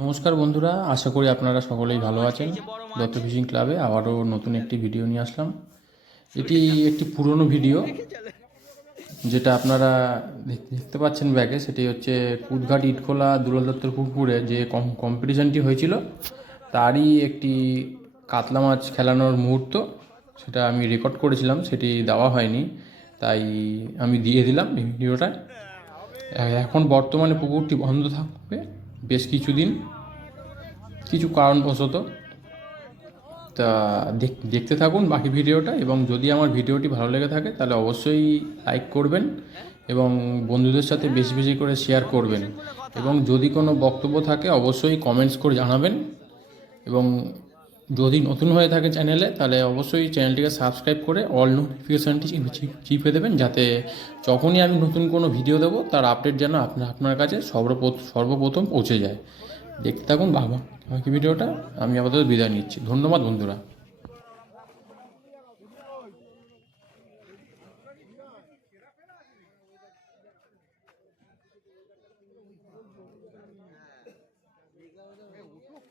নমস্কার বন্ধুরা, আশা করি আপনারা সকলেই ভালো আছেন। দত্ত ফিশিং ক্লাবে আবারও নতুন একটি ভিডিও নিয়ে আসলাম। এটি একটি পুরনো ভিডিও, যেটা আপনারা দেখতে পাচ্ছেন ব্যাগে, সেটি হচ্ছে কুদঘাট ইটখোলা দুলাল দত্তর পুকুরে যে কম- কম্পিটিশনটি হয়েছিল, তারই একটি কাতলা মাছ খেলানোর মুহূর্ত, সেটা আমি রেকর্ড করেছিলাম, সেটি দেওয়া হয়নি, তাই আমি দিয়ে দিলাম এই ভিডিওটা এখন বর্তমানে পুকুরটি বন্ধ থাকবে। বেশ কিছুদিন। কিছু কারণবশত তা দেখ- দেখতে থাকুন বাকি ভিডিওটা এবং যদি আমার ভিডিওটি ভালো লেগে থাকে তাহলে অবশ্যই লাইক করবেন এবং বন্ধুদের সাথে বেশি বেশি করে শেয়ার করবেন। এবং যদি কোনো বক্তব্য থাকে অবশ্যই কমেন্টস করে জানাবেন এবং যদি নতুন হয়ে থাকে চ্যানেলে, তাহলে অবশ্যই চ্যানেলটিকে সাবস্ক্রাইব করে অল নোটিফিকেশানটি চিপে দেবেন, যাতে যখনই আমি নতুন কোনো ভিডিও দেবো, তার আপডেট যেন আপনার আপনার কাছে সর্বপ্রথম সর্বপ্রথম পৌঁছে যায়। দেখতে থাকুন বাবা। বাকি ভিডিওটা আমি আপাতত বিদায় নিচ্ছি। ধন্যবাদ বন্ধুরা।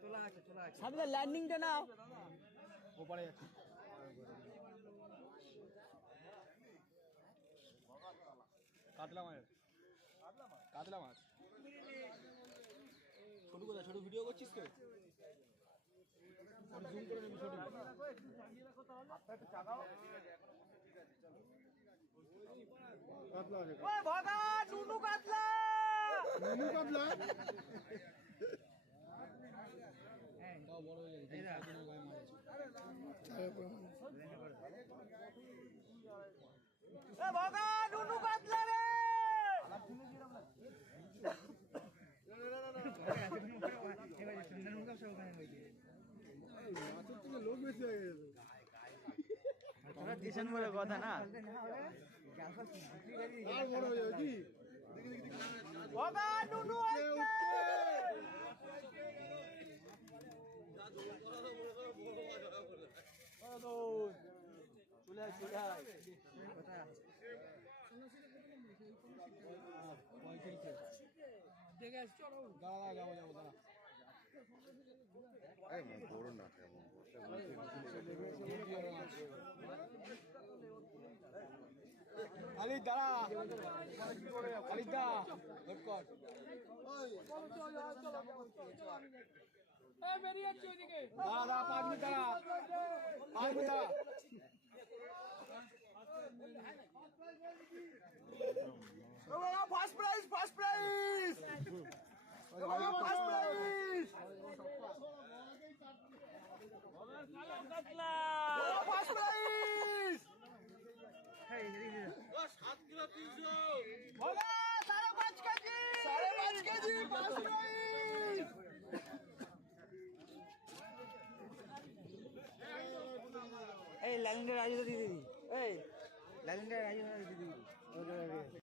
তোলা আছে তোলা আছে সামনে ল্যান্ডিংটা নাও। ওপারে যাচ্ছি। কাতলা মাছ। কাতলা মাছ। ছোট কোথায়? ছোট ভিডিও করছিস তো? জুম করে নিবি ছোট। কাতলা আছে নুনু কাতলা! নুনু কাতলা? ভগা নুনু কাতলা রে গেছে দিশন বলে কথা না? আর বড় হয়ে কি ভগা নুনু আইছে! চলে আয় দাঁড়া যাব যাব দাঁড়া। আলি দাঁড়া। আলি দা কর। দাঁড়া দাঁড়া পাঁচ মিনিট দাঁড়া। পাঁচ মিনিট দাঁড়া। সাড়ে পাঁচ কেজি। সাড়ে পাঁচ কেজি ফার্স্ট প্রাইজ এই লাইনটা রাজু দিদি এই। লাইনটা রাজু দিদি